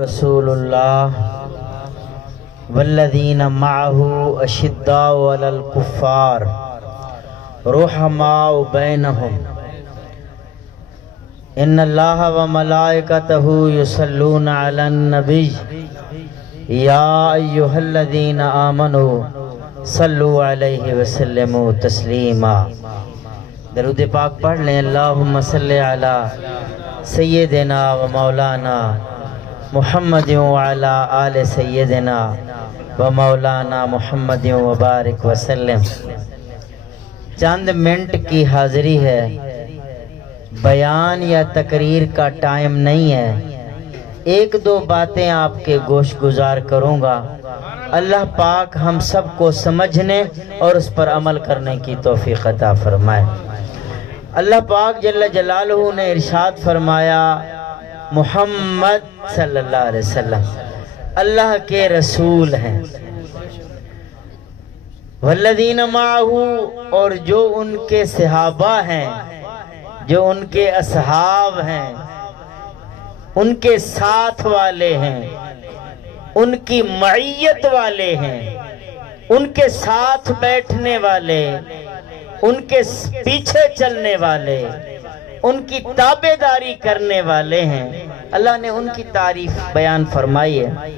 رسول اللہ والذین معہ اشداء علی الکفار رحماء بینہم ان اللہ و ملائکتہ یصلون علی النبی یا ایہا الذین آمنوا صلو علیہ وسلموا تسلیما۔ درود پاک پڑھ لیں۔ اللہم صلی علی سیدنا و مولانا محمد وعلی آل سیدنا و مولانا محمد وبارک وسلم۔ چند منٹ کی حاضری ہے، بیان یا تقریر کا ٹائم نہیں ہے۔ ایک دو باتیں آپ کے گوش گزار کروں گا۔ اللہ پاک ہم سب کو سمجھنے اور اس پر عمل کرنے کی توفیق عطا فرمائے۔ اللہ پاک جل جلالہ نے ارشاد فرمایا، محمد صلی اللہ علیہ وسلم اللہ کے رسول ہیں، والذین معہ، اور جو ان کے صحابہ ہیں، جو ان کے اصحاب ہیں، ان کے ساتھ والے ہیں، ان کی معیت والے ہیں، ان کے ساتھ بیٹھنے والے، ان کے پیچھے چلنے والے، ان کی تابعداری کرنے والے ہیں۔ اللہ نے ان کی تعریف بیان فرمائی ہے۔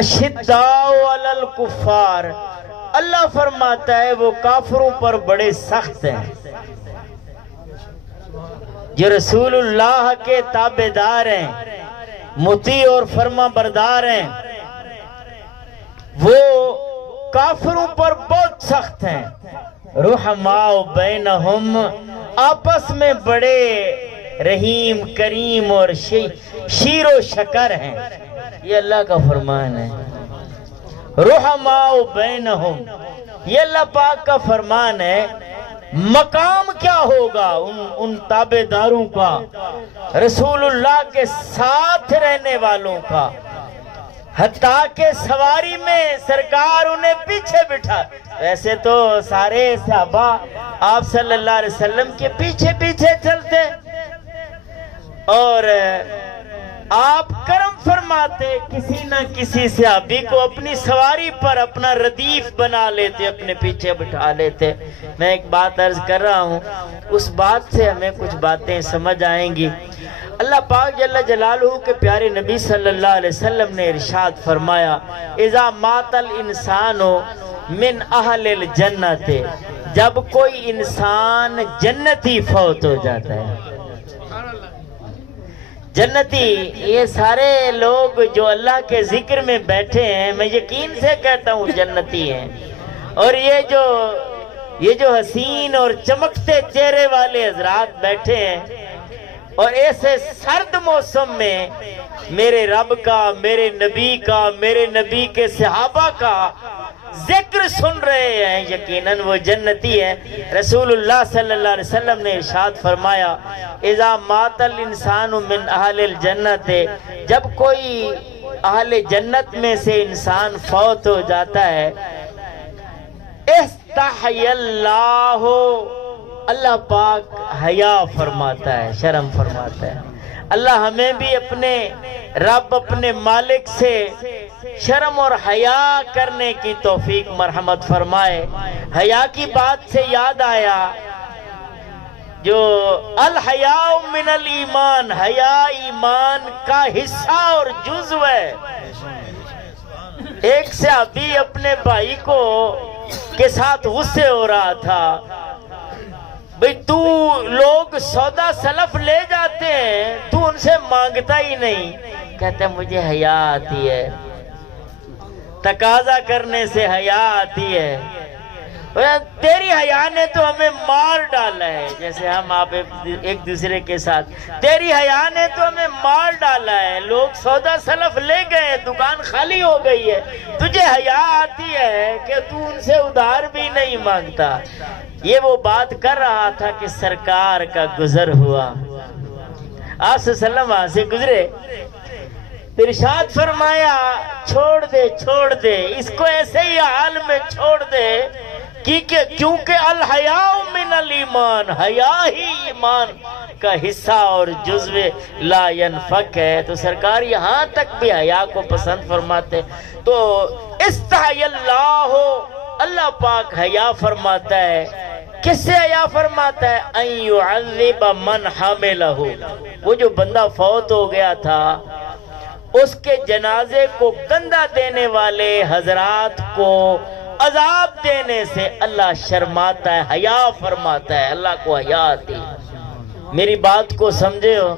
اشداء علی الکفار، اللہ فرماتا ہے وہ کافروں پر بڑے سخت ہیں۔ جو رسول اللہ کے تابعدار ہیں، مطیع اور فرما بردار ہیں، وہ کافروں پر بہت سخت ہیں۔ رحماء بینہم، آپس میں بڑے رحیم کریم اور شیر و شکر ہیں۔ یہ اللہ کا فرمان ہے۔ رحماء بینہم، یہ اللہ پاک کا فرمان ہے۔ مقام کیا ہوگا ان تابعداروں کا، رسول اللہ کے ساتھ رہنے والوں کا، حتیٰ کہ سواری میں سرکار انہیں پیچھے بٹھا۔ ویسے تو سارے صحابہ آپ صلی اللہ علیہ وسلم کے پیچھے پیچھے چلتے، اور آپ کرم فرماتے، کسی نہ کسی صحابی کو اپنی سواری پر اپنا ردیف بنا لیتے، اپنے پیچھے بٹھا لیتے۔ میں ایک بات عرض کر رہا ہوں، اس بات سے ہمیں کچھ باتیں سمجھ آئیں گی۔ اللہ پاک جل جلالہ کے پیارے نبی صلی اللہ علیہ وسلم نے ارشاد فرمایا، اذا مات الانسان من اہل الجنت، جب کوئی انسان جنتی فوت ہو جاتا ہے۔ جنتی، یہ سارے لوگ جو اللہ کے ذکر میں بیٹھے ہیں، میں یقین سے کہتا ہوں جنتی ہیں۔ اور یہ جو حسین اور چمکتے چہرے والے حضرات بیٹھے ہیں، اور ایسے سرد موسم میں میرے رب کا، میرے نبی کا، میرے نبی کے صحابہ کا ذکر سن رہے ہیں، یقیناً وہ جنتی ہیں۔ رسول اللہ صلی اللہ علیہ وسلم نے ارشاد فرمایا، اذا مات الانسان من اہل الجنت، جب کوئی اہل جنت میں سے انسان فوت ہو جاتا ہے، استحی اللہ، اللہ پاک حیا فرماتا ہے، شرم فرماتا ہے۔ اللہ ہمیں بھی اپنے رب، اپنے مالک سے شرم اور حیا کرنے کی توفیق مرحمت فرمائے۔ حیا کی بات سے یاد آیا، جو الحیاء من الایمان، حیا ایمان کا حصہ اور جزو ہے۔ ایک صحابی اپنے بھائی کے ساتھ غصے ہو رہا تھا، بھئی تو لوگ سودا سلف لے جاتے ہیں، تو ان سے مانگتا ہی نہیں۔ کہتے مجھے حیا آتی ہے، تقاضا کرنے سے حیا آتی ہے۔ تیری حیا نے تو ہمیں مار ڈالا ہے، جیسے ہم آپ ایک دوسرے کے ساتھ، تیری حیا نے تو ہمیں مار ڈالا ہے، لوگ سودا سلف لے گئے، دکان خالی ہو گئی ہے، تجھے حیا آتی ہے کہ تو ان سے ادھار بھی نہیں مانگتا۔ یہ وہ بات کر رہا تھا کہ سرکار کا گزر ہوا، آپ صلی اللہ علیہ وسلم وہاں سے گزرے، ارشاد فرمایا چھوڑ دے، چھوڑ دے اس کو، ایسے ہی حال میں چھوڑ دے، کیونکہ الحیاء من الایمان، حیا ہی ایمان کا حصہ اور جزو لا ينفک ہے، تو سرکار یہاں تک بھی حیا کو پسند فرماتے. تو استحی اللہ، اللہ پاک حیا فرماتا ہے. کس سے حیا فرماتا ہے؟ ان يعذب من حملہ، وہ جو بندہ فوت ہو گیا تھا اس کے جنازے کو کندھا دینے والے حضرات کو عذاب دینے سے اللہ شرماتا ہے، حیا فرماتا ہے. اللہ کو حیا آتی. میری بات کو سمجھے ہو؟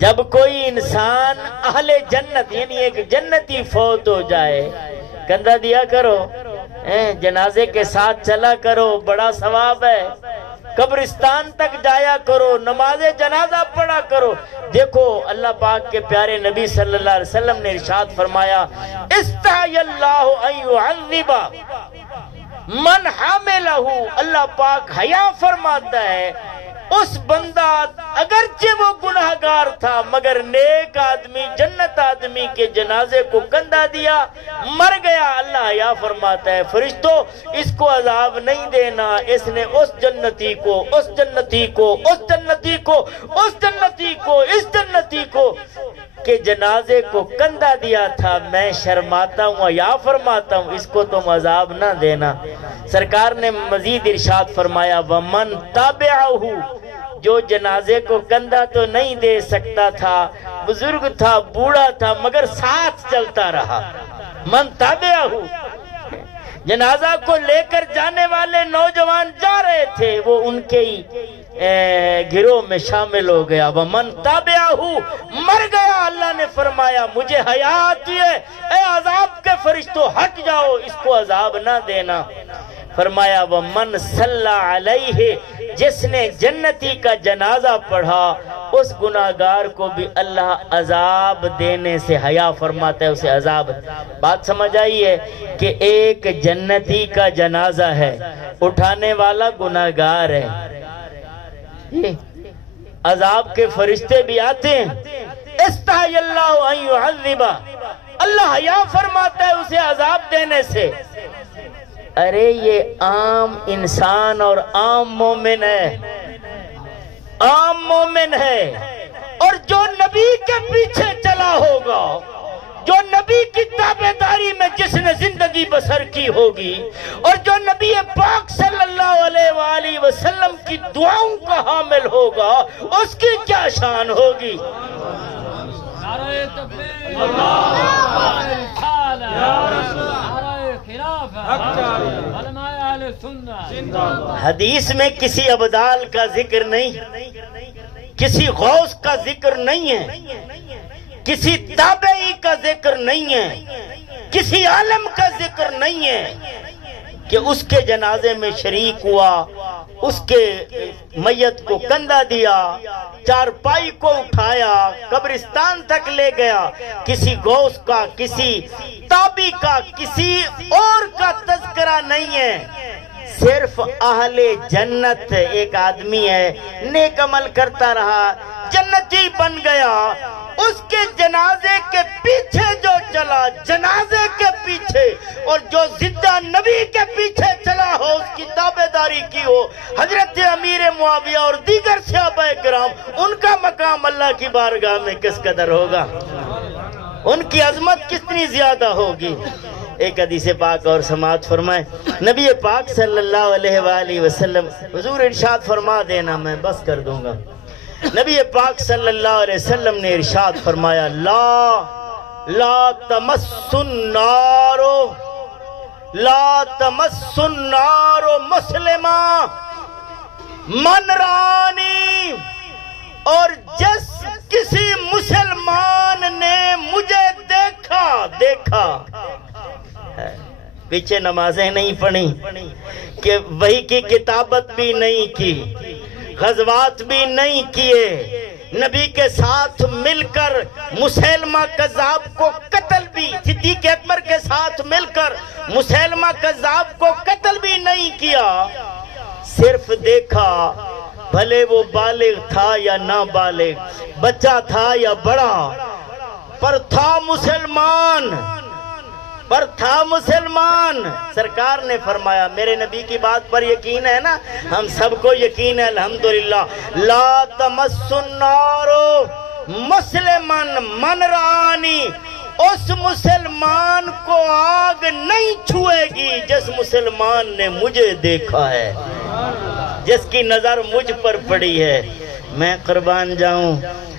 جب کوئی انسان اہل جنت یعنی ایک جنتی فوت ہو جائے، کندھا دیا کرو، جنازے کے ساتھ چلا کرو، بڑا ثواب ہے. قبرستان تک جایا کرو، نماز جنازہ پڑھا کرو. دیکھو اللہ پاک کے پیارے نبی صلی اللہ علیہ وسلم نے ارشاد فرمایا استحی اللہ ان يعذب من حملہ، اللہ پاک حیا فرماتا ہے اس بندہ اگرچہ وہ گناہگار تھا مگر نیک آدمی جنت آدمی کے جنازے کو کندھا دیا، مر گیا، اللہ حیا فرماتا ہے فرشتوں اس کو عذاب نہیں دینا، اس نے اس جنتی کو اس جنتی کو اس جنتی کو اس جنتی کو اس جنتی کو کے جنازے کو کندھا دیا تھا، میں شرماتا ہوں، حیا فرماتا ہوں، اس کو تم عذاب نہ دینا. سرکار نے مزید ارشاد فرمایا ومن تابعہ، جو جنازے کو کندھا تو نہیں دے سکتا تھا، بزرگ تھا، بوڑھا تھا، مگر ساتھ چلتا رہا. من تابعہ، جنازہ کو لے کر جانے والے نوجوان جا رہے تھے، وہ ان کے ہی گروہ میں شامل ہو گیا. ومن تابعہ، مر گیا. اللہ نے فرمایا مجھے حیا آتی ہے، اے عذاب کے فرشتوں ہٹ جاؤ، اس کو عذاب نہ دینا. فرمایا ومن صلی علیہ، جس نے جنتی کا جنازہ پڑھا اس گناہگار کو بھی اللہ عذاب دینے سے حیا فرماتا ہے، اسے عذاب. بات سمجھ آئی ہے کہ ایک جنتی کا جنازہ ہے، اٹھانے والا گناہگار ہے، عذاب کے فرشتے بھی آتے ہیں. استحی اللہ ان يعذب، اللہ حیا فرماتا ہے اسے عذاب دینے سے. ارے یہ عام انسان اور عام مومن ہے، عام مومن ہے، اور جو نبی کے پیچھے چلا ہوگا، جو نبی کی تابعداری میں جس نے زندگی بسر کی ہوگی، اور جو نبی پاک صلی اللہ علیہ وآلہ وسلم کی دعاؤں کا حامل ہوگا، اس کی کیا شان ہوگی. نعرہ تکبیر، نعرہ رسالہ، نعرہ خلافت، علماء اہل سنت. حدیث میں کسی ابدال کا ذکر نہیں، کسی غوث کا ذکر نہیں ہے، کسی تابعی کا ذکر نہیں ہے، کسی عالم کا ذکر نہیں ہے کہ اس کے جنازے میں شریک ہوا، اس کے میت کو کندھا دیا، چارپائی کو اٹھایا، قبرستان تک لے گیا. کسی غوث کا، کسی تابعی کا، کسی اور کا تذکرہ نہیں ہے. صرف اہل جنت ایک آدمی ہے، نیک عمل کرتا رہا، جنتی بن گیا، اس کے جنازے کے پیچھے جو چلا، جنازے کے پیچھے، اور جو زندہ نبی کے پیچھے چلا ہو، اس کی تابعداری کی ہو، حضرت امیر معاویہ اور دیگر صحابہ کرام، ان کا مقام اللہ کی بارگاہ میں کس قدر ہوگا، ان کی عظمت کتنی زیادہ ہوگی. ایک حدیث پاک اور سماعت فرمائے. نبی پاک صلی اللہ علیہ وآلہ وسلم، حضور ارشاد فرما دینا، میں بس کر دوں گا. نبی پاک صلی اللہ علیہ وسلم نے ارشاد فرمایا لا تمس النار، لا تمس النار مسلمہ من رانی، اور جس کسی مسلمان نے مجھے دیکھا پیچھے نمازیں نہیں پڑھی، کہ وحی کی کتابت بھی نہیں کی، غزوات بھی نہیں کیے، نبی کے ساتھ مل کر مسیلمہ کذاب کو قتل بھی، صدیق اکبر کے ساتھ مل کر مسیلمہ کذاب کو قتل بھی نہیں کیا، صرف دیکھا، بھلے وہ بالغ تھا یا نابالغ، بچہ تھا یا بڑا، پر تھا مسلمان. پر تھا مسلمان. سرکار نے فرمایا میرے نبی کی بات پر یقین ہے نا؟ ہم سب کو یقین ہے الحمدللہ. لا تمس النار مسلمان من رانی، اس مسلمان کو آگ نہیں چھوئے گی جس مسلمان نے مجھے دیکھا ہے، جس کی نظر مجھ پر پڑی ہے. میں قربان جاؤں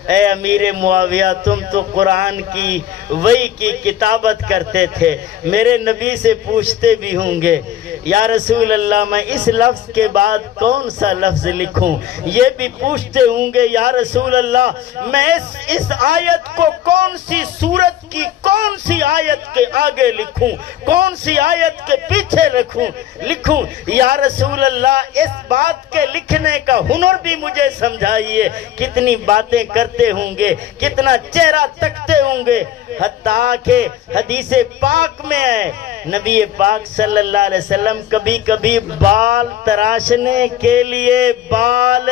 اے امیر معاویہ، تم تو قرآن کی وحی کی کتابت کرتے تھے، میرے نبی سے پوچھتے بھی ہوں گے یا رسول اللہ میں اس لفظ کے بعد کون سا لفظ لکھوں؟ یہ بھی پوچھتے ہوں گے یا رسول اللہ میں اس آیت کو کون سی سورت کی کون سی آیت کے آگے لکھوں، کون سی آیت کے پیچھے لکھوں؟ یا رسول اللہ اس بات کے لکھنے کا ہنر بھی مجھے سمجھائیے. کتنی باتیں کرتے ہوں گے، کتنا چہرہ تکتے ہوں گے، حتیٰ کہ حدیث پاک میں ہے نبی پاک صلی اللہ علیہ وسلم کبھی کبھی بال تراشنے کے لیے بال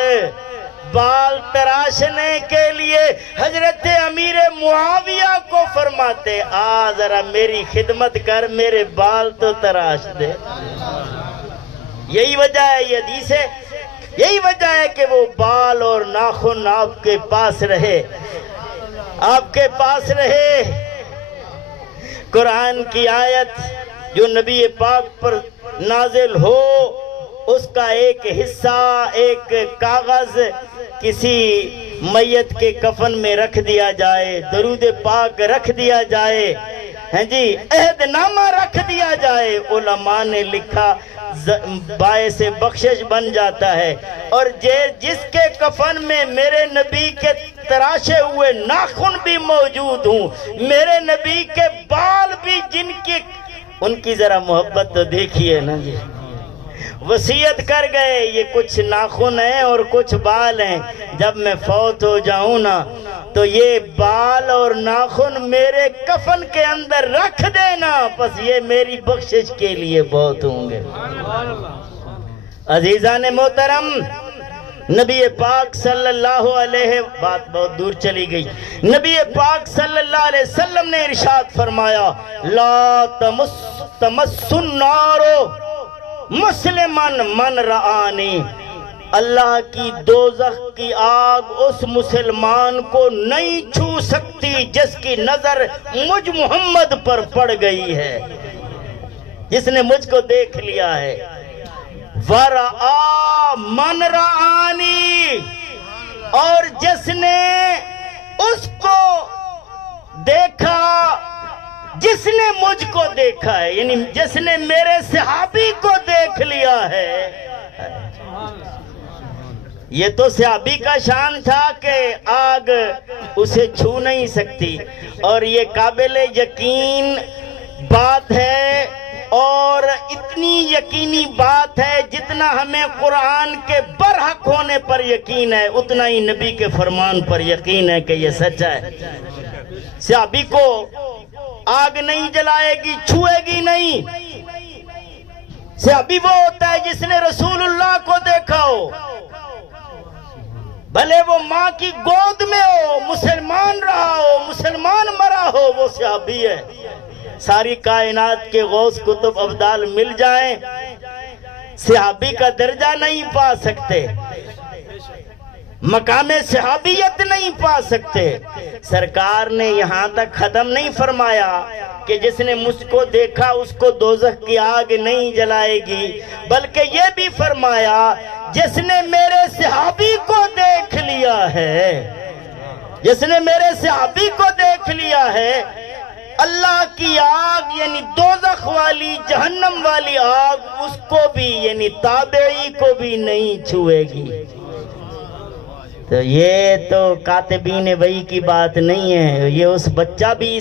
تراشنے کے لیے حضرت امیر معاویہ کو فرماتے آ ذرا میری خدمت کر، میرے بال تو تراش دے. یہی وجہ ہے یہ حدیث ہے، یہی وجہ ہے کہ وہ بال اور ناخن آپ کے پاس رہے، آپ کے پاس رہے. قرآن کی آیت جو نبی پاک پر نازل ہو اس کا ایک حصہ، ایک کاغذ کسی میت کے کفن میں رکھ دیا جائے، درود پاک رکھ دیا جائے، ہیں جی عہد نامہ رکھ دیا جائے، علماء نے لکھا باعث بخشش بن جاتا ہے. اور جس کے کفن میں میرے نبی کے تراشے ہوئے ناخن بھی موجود ہوں، میرے نبی کے بال بھی جن کی، ان کی ذرا محبت تو دیکھیے نا جی. وصیت کر گئے یہ کچھ ناخن ہیں اور کچھ بال ہیں، جب میں فوت ہو جاؤں نا تو یہ بال اور ناخن میرے کفن کے اندر رکھ دینا، بس یہ میری بخشش کے لیے بہت ہوں گے. عزیزان محترم، نبی پاک صلی اللہ علیہ، بات بہت دور چلی گئی، نبی پاک صلی اللہ علیہ وسلم نے ارشاد فرمایا لا تمس النار مسلمان من رآنی، اللہ کی دوزخ کی آگ اس مسلمان کو نہیں چھو سکتی جس کی نظر مجھ محمد پر پڑ گئی ہے، جس نے مجھ کو دیکھ لیا ہے. ورآ من رآنی، اور جس نے اس کو دیکھا جس نے مجھ کو دیکھا ہے، یعنی جس نے میرے صحابی کو دیکھ لیا ہے. یہ تو صحابی کا شان تھا کہ آگ اسے چھو نہیں سکتی، اور یہ قابل یقین بات ہے اور اتنی یقینی بات ہے جتنا ہمیں قرآن کے برحق ہونے پر یقین ہے اتنا ہی نبی کے فرمان پر یقین ہے کہ یہ سچ ہے. صحابی کو آگ نہیں جلائے گی، چھوئے گی نہیں. صحابی وہ ہوتا ہے جس نے رسول اللہ کو دیکھا ہو، بھلے وہ ماں کی گود میں ہو، مسلمان رہا ہو، مسلمان مرا ہو، وہ صحابی ہے. ساری کائنات کے غوث کتب ابدال مل جائیں صحابی کا درجہ نہیں پا سکتے، مقام صحابیت نہیں پا سکتے. سرکار نے یہاں تک ختم نہیں فرمایا کہ جس نے مجھ کو دیکھا اس کو دوزخ کی آگ نہیں جلائے گی، بلکہ یہ بھی فرمایا جس نے میرے صحابی کو دیکھ لیا ہے، جس نے میرے صحابی کو دیکھ لیا ہے، اللہ کی آگ یعنی دوزخ والی جہنم والی آگ اس کو بھی یعنی تابعی کو بھی نہیں چھوئے گی. تو یہ تو کاتبین وحی کی بات نہیں ہے، یہ اس بچہ بھی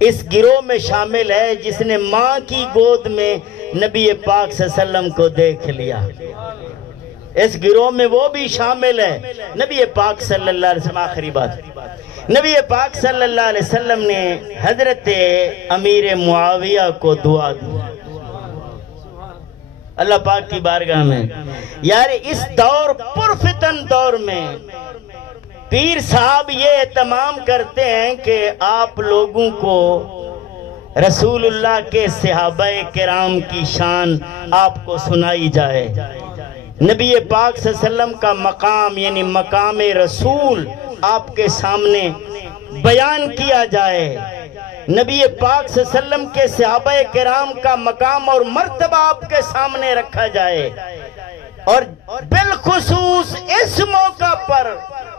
اس گروہ میں شامل ہے جس نے ماں کی گود میں نبی پاک صلی اللہ علیہ وسلم کو دیکھ لیا. اس گروہ میں وہ بھی شامل ہے. نبی پاک صلی اللہ علیہ وسلم، آخری بات، نبی پاک صلی اللہ علیہ وسلم نے حضرت امیر معاویہ کو دعا دی اللہ پاک کی بارگاہ میں. یار اس دور پرفتن دور میں پیر صاحب یہ اہتمام کرتے ہیں کہ آپ لوگوں کو رسول اللہ کے صحابہ کرام کی شان آپ کو سنائی جائے، نبی پاک صلی اللہ علیہ وسلم کا مقام یعنی مقام رسول آپ کے سامنے بیان کیا جائے، نبی پاک صلی اللہ علیہ وسلم کے صحابہ کرام کا مقام اور مرتبہ آپ کے سامنے رکھا جائے، اور بالخصوص اس موقع پر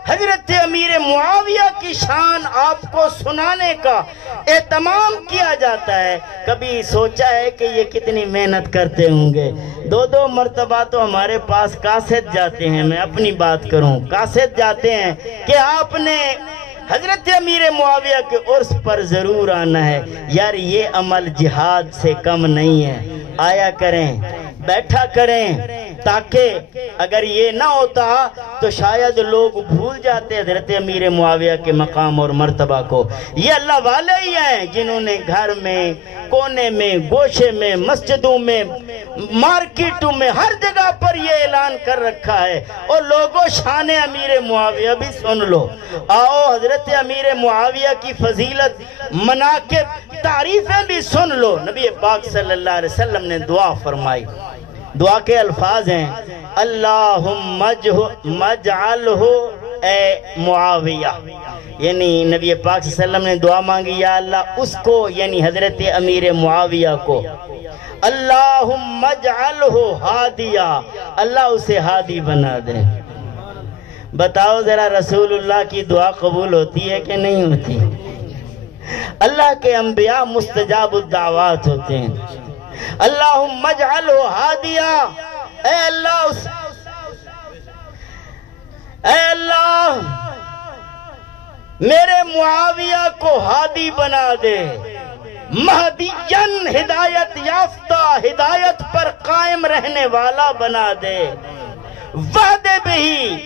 حضرت امیر معاویہ کی شان آپ کو سنانے کا اہتمام کیا جاتا ہے۔ کبھی سوچا ہے کہ یہ کتنی محنت کرتے ہوں گے؟ دو مرتبہ تو ہمارے پاس کاسٹ جاتے ہیں، میں اپنی بات کروں، کاسٹ جاتے ہیں کہ آپ نے حضرت امیر معاویہ کے عرس پر ضرور آنا ہے۔ یار یہ عمل جہاد سے کم نہیں ہے، آیا کریں، بیٹھا کریں، تاکہ اگر یہ نہ ہوتا تو شاید لوگ بھول جاتے حضرت امیر معاویہ کے مقام اور مرتبہ کو۔ یہ اللہ والے ہی ہیں جنہوں نے گھر میں، کونے میں، گوشے میں، مسجدوں میں، مارکیٹوں میں، ہر جگہ پر یہ اعلان کر رکھا ہے۔ اور لوگوں شان امیر معاویہ بھی سن لو، آؤ حضرت امیر معاویہ کی فضیلت، مناقب، تعریفیں بھی سن لو۔ نبی پاک صلی اللہ علیہ وسلم نے دعا فرمائی، دعا کے الفاظ ہیں اللہم اجعلہ اے معاویہ، یعنی نبی پاک صلی اللہ علیہ وسلم نے دعا مانگی، یا اللہ اس کو یعنی حضرت امیر معاویہ کو، اللہم اجعلہ ہادیہ، اللہ اسے ہادی بنا دے۔ بتاؤ ذرا رسول اللہ کی دعا قبول ہوتی ہے کہ نہیں ہوتی؟ اللہ کے انبیاء مستجاب الدعوات ہوتے ہیں۔ اللہم اجعلہ ہادیہ، اے اللہ میرے معاویہ کو ہادی بنا دے، مہدیًا ہدایت یافتہ، ہدایت پر قائم رہنے والا بنا دے، وعدے بہی،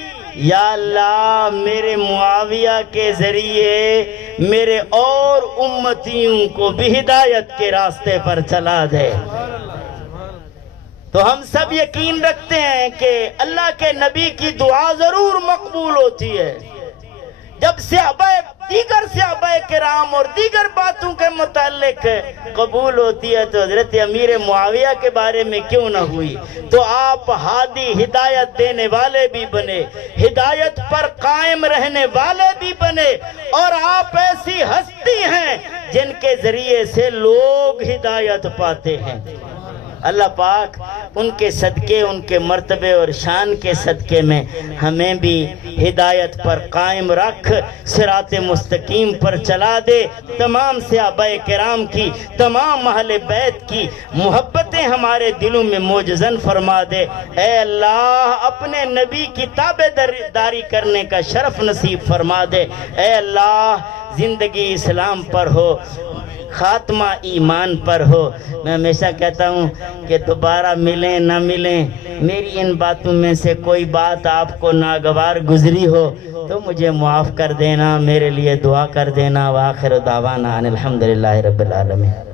یا اللہ میرے معاویہ کے ذریعے میرے اور امتیوں کو بھی ہدایت کے راستے پر چلا دے۔ تو ہم سب یقین رکھتے ہیں کہ اللہ کے نبی کی دعا ضرور مقبول ہوتی ہے۔ جب دیگر صحابہ کرام اور دیگر باتوں کے متعلق قبول ہوتی ہے تو حضرت امیر معاویہ کے بارے میں کیوں نہ ہوئی؟ تو آپ ہادی، ہدایت دینے والے بھی بنے، ہدایت پر قائم رہنے والے بھی بنے، اور آپ ایسی ہستی ہیں جن کے ذریعے سے لوگ ہدایت پاتے ہیں۔ اللہ پاک ان کے صدقے، ان کے مرتبے اور شان کے صدقے میں ہمیں بھی ہدایت پر قائم رکھ، صراط مستقیم پر چلا دے، تمام صحابہ کرام کی، تمام اہل بیت کی محبتیں ہمارے دلوں میں موجزن فرما دے۔ اے اللہ اپنے نبی کی تابع داری کرنے کا شرف نصیب فرما دے۔ اے اللہ زندگی اسلام پر ہو، خاتمہ ایمان پر ہو۔ میں ہمیشہ کہتا ہوں کہ دوبارہ ملیں نہ ملیں، میری ان باتوں میں سے کوئی بات آپ کو ناگوار گزری ہو تو مجھے معاف کر دینا، میرے لیے دعا کر دینا۔ وآخر دعوانا ان الحمدللہ رب العالمین۔